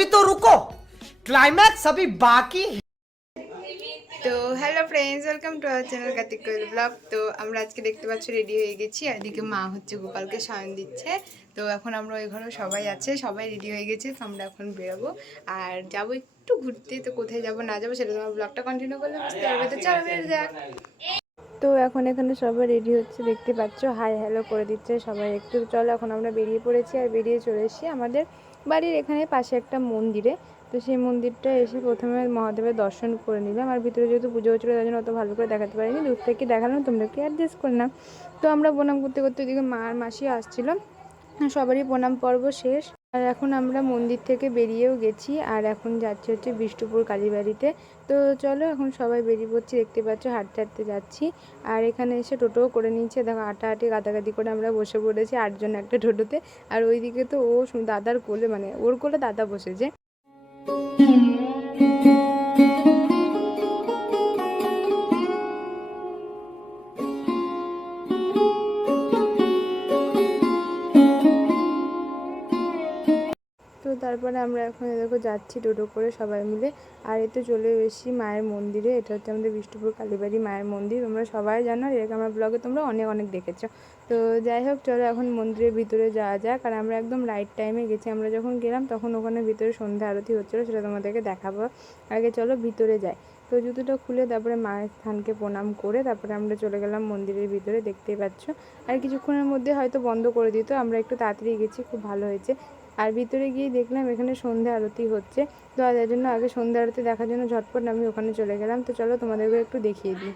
अभी तो रुको, क्लाइमैक्स अभी बाकी है। তো hello friends, welcome to our channel Kartik Koel blog. তো আমরা আজকে দেখতে পাচ্ছি রেডি হয়ে গেছি, আর এদিকে মা হচ্ছে গোপালকে শয়ন দিচ্ছে। তো এখন আমরা ওই ঘরে সবাই আছে, সবাই রেডি হয়ে গেছে। তো আমরা এখন বেরোবো আর যাবো একটু ঘুরতে। তো কোথায় যাবো না যাবো সেটা তোমার ব্লগটা কন্টিনিউ করলে বুঝতে পারবে। তো চলো বের যাক। তো এখন এখানে সবাই রেডি হচ্ছে, দেখতে পাচ্ছ হাই হ্যালো করে দিচ্ছে সবাই। একটু চলো এখন আমরা বেরিয়ে পড়েছি আর বেরিয়ে চলে এসেছি আমাদের বাড়ির এখানে পাশে একটা মন্দিরে। তো সেই মন্দিরটা এসে প্রথমে মহাদেবের দর্শন করে নিলাম, আর ভিতরে যেহেতু পুজো হচ্ছিলো তার জন্য অত ভালো করে দেখাতে পারিনি, দূর থেকে দেখালাম, তোমরা একটু অ্যাডজাস্ট করে নাও। তো আমরা প্রণাম করতে করতে ওইদিকে মা আর মাসি আসছিলো, সবারই প্রণাম পর্ব শেষ। আর এখন আমরা মন্দির থেকে বেরিয়েও গেছি, আর এখন যাচ্ছি হচ্ছে বিষ্ণুপুর কালীবাড়িতে। তো চলো এখন সবাই বেরিয়ে পড়ছি, দেখতে পাচ্ছ হাঁটতে হাঁটতে যাচ্ছি। আর এখানে এসে টোটোও করে নিচ্ছে, দেখো হাঁটাহাঁটি গাদাগাদি করে আমরা বসে পড়েছি 8 জন একটা টোটোতে। আর ওইদিকে তো ও দাদার কোলে, মানে ওর কোলে দাদা বসেছে। তো তারপরে আমরা এখন দেখো যাচ্ছি টোটো করে সবাই মিলে। আর এ তো চলে এসেছি মায়ের মন্দিরে। এটা হচ্ছে আমাদের বিষ্ণুপুর কালীবাড়ি মায়ের মন্দির, তোমরা সবাই জানো, আর এরকম আমার ব্লগে তোমরা অনেক অনেক দেখেছো। তো যাই হোক, চলো এখন মন্দিরের ভিতরে যাওয়া যাক। আর আমরা একদম রাইট টাইমে গেছি, আমরা যখন গেলাম তখন ওখানে ভিতরে সন্ধ্যা আরতি হচ্ছিলো, সেটা তোমাদেরকে দেখাবো। আগে চলো ভিতরে যাই। তো জুতোটা খুলে তারপরে মায়ের স্থানকে প্রণাম করে তারপরে আমরা চলে গেলাম মন্দিরের ভিতরে, দেখতেই পাচ্ছ। আর কিছুক্ষণের মধ্যে হয়তো বন্ধ করে দিত, আমরা একটু তাড়াতাড়ি গেছি, খুব ভালো হয়েছে। আর ভিতরে গিয়ে দেখলাম এখানে সন্ধ্যা আরতি হচ্ছে। তো তার জন্য আগে সন্ধ্যা আরতি দেখার জন্য ঝটপট আমি ওখানে চলে গেলাম। তো চলো তোমাদেরকে একটু দেখিয়ে দিই।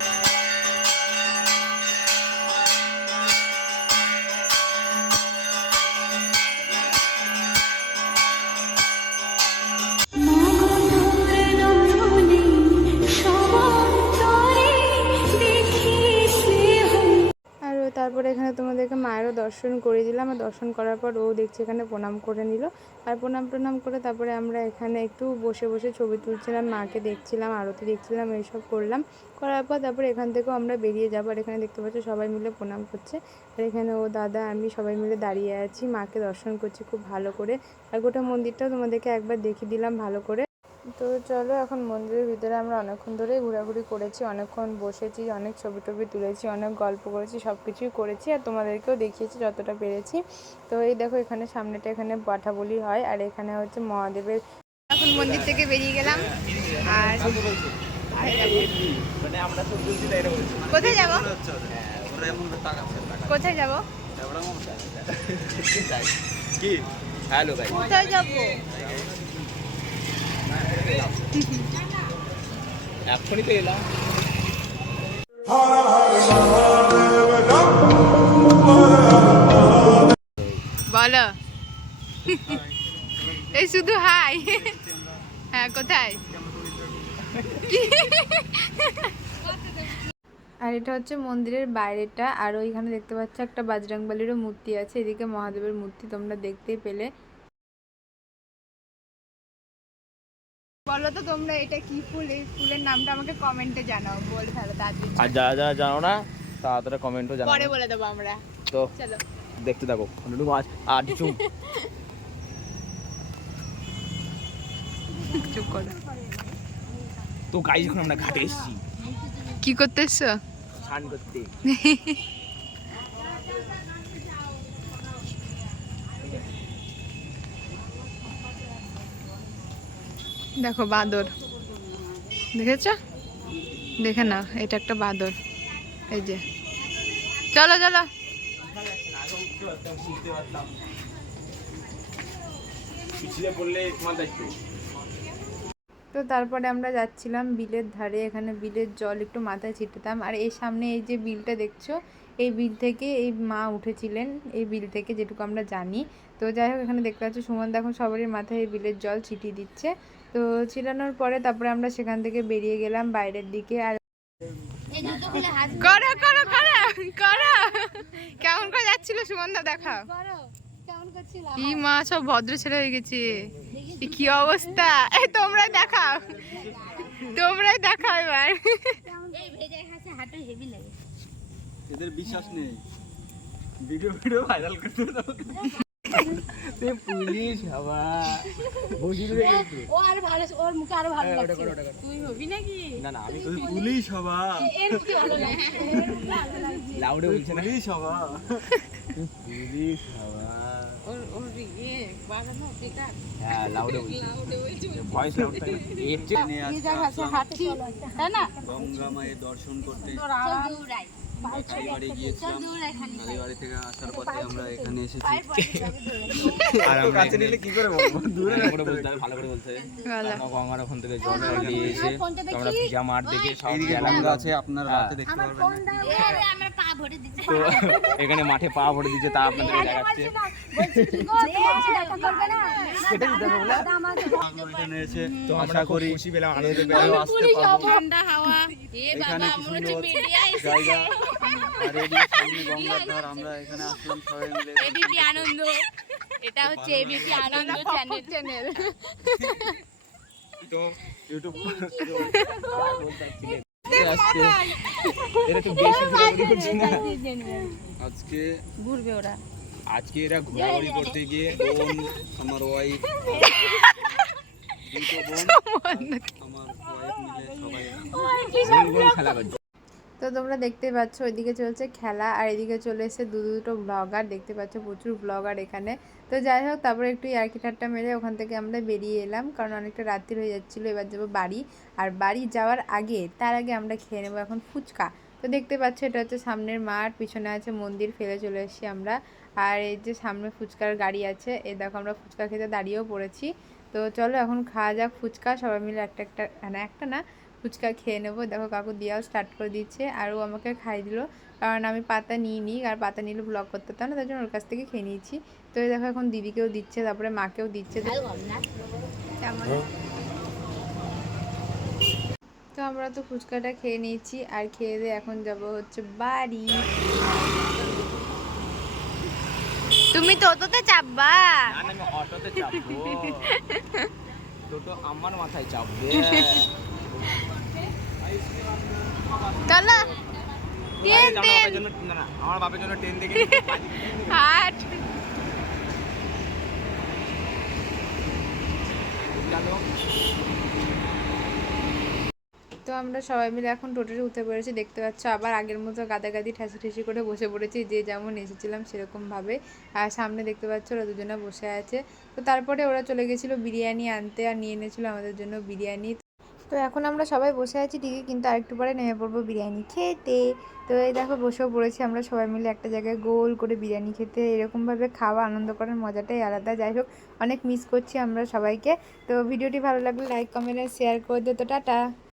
তারপরে এখানে তোমাদেরকে মায়েরও দর্শন করে দিলাম, আর দর্শন করার পর ও দেখছি এখানে প্রণাম করে নিল। আর প্রণাম করে তারপরে আমরা এখানে একটু বসে বসে ছবি তুলছিলাম, মাকে দেখছিলাম, আরতি দেখছিলাম, এইসব করলাম। করার পর তারপরে এখান থেকেও আমরা বেরিয়ে যাবো। আর এখানে দেখতে পাচ্ছ সবাই মিলে প্রণাম করছে। আর এখানে ও দাদা আমি সবাই মিলে দাঁড়িয়ে আছি, মাকে দর্শন করছি খুব ভালো করে। আর গোটা মন্দিরটাও তোমাদেরকে একবার দেখিয়ে দিলাম ভালো করে। তো চলো এখন মন্দিরের ভিতরে আমরা অনেকক্ষণ ধরেই ঘোরাঘুরি করেছি, অনেকক্ষণ বসেছি, অনেক ছবি টবি তুলেছি, অনেক গল্প করেছি, সব কিছুই করেছি, আর তোমাদেরকেও দেখিয়েছি যতটা পেরেছি। তো এই দেখো এখানে সামনেটা এখানে পাঠা বলি হয়, আর এখানে হচ্ছে মহাদেবের। এখন মন্দির থেকে বেরিয়ে গেলাম। আর কোথায় যাবো, কোথায় যাবো, কোথায় যাবো, এখনই তো এলাম। বলো এই শুধু হাই। হ্যাঁ কোথায়। আর এটা হচ্ছে মন্দিরের বাইরেটা, আর ওইখানে দেখতে পাচ্ছ একটা বজরংবলীরও মূর্তি আছে, এদিকে মহাদেবের মূর্তি তোমরা দেখতেই পেলে। বলো তো তোমরা এটা কি ফুল, এই ফুলের নামটা আমাকে কমেন্টে জানাও, বল ফেলো তাড়াতাড়ি। আর যারা যারা জানো না তারা কমেন্টও জানাও, পরে বলে দেবো আমরা। তো চলো দেখতে থাকো। আর চুপ করো। তো গাইস এখন আমরা ঘাটে এসেছি। কি করতে এসছো? স্নান করতে। দেখো বাঁদর, দেখেছ, দেখে নাও, এটা একটা বাঁদর, এই যে। চলো চলো। তো তারপরে আমরা যাচ্ছিলাম বিলের ধারে, এখানে বিলের জল একটু মাথায় ছিটতাম। আর এই সামনে এই যে বিলটা দেখছো, এই বিল থেকে এই মা উঠেছিলেন, এই বিল থেকে যেটুকু আমরা জানি। তো যাই হোক এখানে দেখতে পাচ্ছ সুমন এখন সবারই মাথায় এই বিলের জল ছিটিয়ে দিচ্ছে। তো ছিটানোর পরে তারপরে আমরা সেখান থেকে বেরিয়ে গেলাম বাইরের দিকে। আর করো করো করো করো, কেমন করে যাচ্ছিল সুমনদা দেখা। কি মা সব ভদ্র ছেলে হয়ে গেছে, কি অবস্থা। তোমরাই দেখাও, তোমরাই দেখাও এবার। এদের বিশ্বাস নেই, ভিডিও ভাইরাল করতে পুলিশ হবা বসি রে কিন্তু ও আর ভালো, ওর মুখে আরো ভালো ওটা লাগছে। করো, ওটা করো। তুই হবি নাকি? না না আমি তুই পুলিশ হবা, এর কি ভালো লাগছে? লাউডে বলছি না পুলিশ হবা। পুলিশ হবা ওর ইয়ে বাগানো পিকা হ্যাঁ লাউডে বলছি ভয়েস লাউড থাকে এর চেয়ে নিয়ে এই আজকে জায়গা আছে হাঁটছি, তাই না? গঙ্গা মায়ের দর্শন করতে চল দৌড়াই, কালীবাড়ি গিয়েছিলাম। কালীবাড়ি থেকে আসার পথে আমরা এখানে এসেছি। আর আমরা কাছে নিলে কি করে বলবো? দূরে ভালো করে বলতে হবে, ভালো করে বলতে হবে আমরা গঙ্গার ওখান থেকে জল টল নিয়ে এসে আমরা ভিজা মাঠ দেখে সব এইদিকে গেলাম গঙ্গা আছে, আপনারা রাতে দেখতে পারবেন না। আমার পা ভরে দিচ্ছে। তো এখানে মাঠে পা ভরে দিচ্ছে তা আপনাদের দেখাচ্ছে আমরা এখানে এসে তো আশা করি খুশি পেলাম আনন্দ এর পেলাম পরেও আসতে পারবো। ঠান্ডা হাওয়া, এ এখানে বাবা কি মনে হচ্ছে সুন্দর মিডিয়া জায়গা, আর এদিকে সামনে গঙ্গার ধার। আমরা এখানে আসলাম সবাই মিলে। এবিপি আনন্দ, এটা হচ্ছে এবিপি আনন্দ চ্যানেল। তো ইউটিউব এরা তো বেশি ঘোরাঘুরি করছে না আজকে ঘুরবে ওরা। আজকে এরা ঘোরাঘুরি করতে গিয়ে বোন, আমার ওয়াইফ, দুটো বোন, আমার ওয়াইফ মিলে সবাই গোল গোল খেলা করছে তো তোমরা দেখতে পাচ্ছ ওইদিকে চলছে খেলা আর এদিকে চলে এসে দুটো ব্লগার দেখতে পাচ্ছ, প্রচুর ব্লগার এখানে। তো যাই হোক, তারপরে একটু ইয়ার্কি ঠাট্টা মেরে ওখান থেকে আমরা বেরিয়ে এলাম, কারণ অনেকটা রাত্রি হয়ে যাচ্ছিলো। এবার যাবো বাড়ি, আর বাড়ি যাওয়ার আগে তার আগে আমরা খেয়ে নেবো এখন ফুচকা। তো দেখতে পাচ্ছ এটা হচ্ছে সামনের মাঠ, পিছনে আছে মন্দির, ফেলে চলে এসেছি আমরা। আর এই যে সামনে ফুচকার গাড়ি আছে, এই দেখো আমরা ফুচকা খেতে দাঁড়িয়েও পড়েছি। তো চলো এখন খাওয়া যাক ফুচকা, সবাই মিলে একটা না ফুচকা খেয়ে নেবো। দেখো কাকু দিয়াও স্টার্ট করে দিচ্ছে, আর ও আমাকে খাই দিল, কারণ আমি পাতা নিই, আর পাতা নিলে ব্লগ করতে হতো না, তার জন্য ওর কাছ থেকে খেয়ে নিয়েছি। তো এই দেখো এখন দিদিকেও দিচ্ছে, তারপরে মাকেও দিচ্ছে। তো আমরা তো ফুচকাটা খেয়ে নিয়েছি, আর খেয়ে দিয়ে এখন যাব হচ্ছে বাড়ি। তুমি টোটোতে চাপবা? না না আমি অটোতে চাপবো টোটো আমার মাথায় চাপবে চলো আমার বাপের জন্য ট্রেন দেখে হাট। তো আমরা সবাই মিলে এখন টোটোতে উঠে পড়েছি, দেখতে পাচ্ছ আবার আগের মতো গাদাগাদি ঠেসি করে বসে পড়েছি, যে যেমন এসেছিলাম সেরকমভাবে। আর সামনে দেখতে পাচ্ছ ওরা দুজনে বসে আছে। তো তারপরে ওরা চলে গেছিলো বিরিয়ানি আনতে, আর নিয়ে এনেছিলো আমাদের জন্য বিরিয়ানি। তো এখন আমরা সবাই বসে আছি ঠিকই, কিন্তু আরেকটু পরে নেমে পড়বো বিরিয়ানি খেতে। তো এই দেখো বসেও পড়েছি আমরা সবাই মিলে একটা জায়গায় গোল করে বিরিয়ানি খেতে। এরকমভাবে খাওয়া আনন্দ করার মজাটাই আলাদা। যাই হোক, অনেক মিস করছি আমরা সবাইকে। তো ভিডিওটি ভালো লাগলে লাইক, কমেন্ট আর শেয়ার করে দিও। তো টাটা।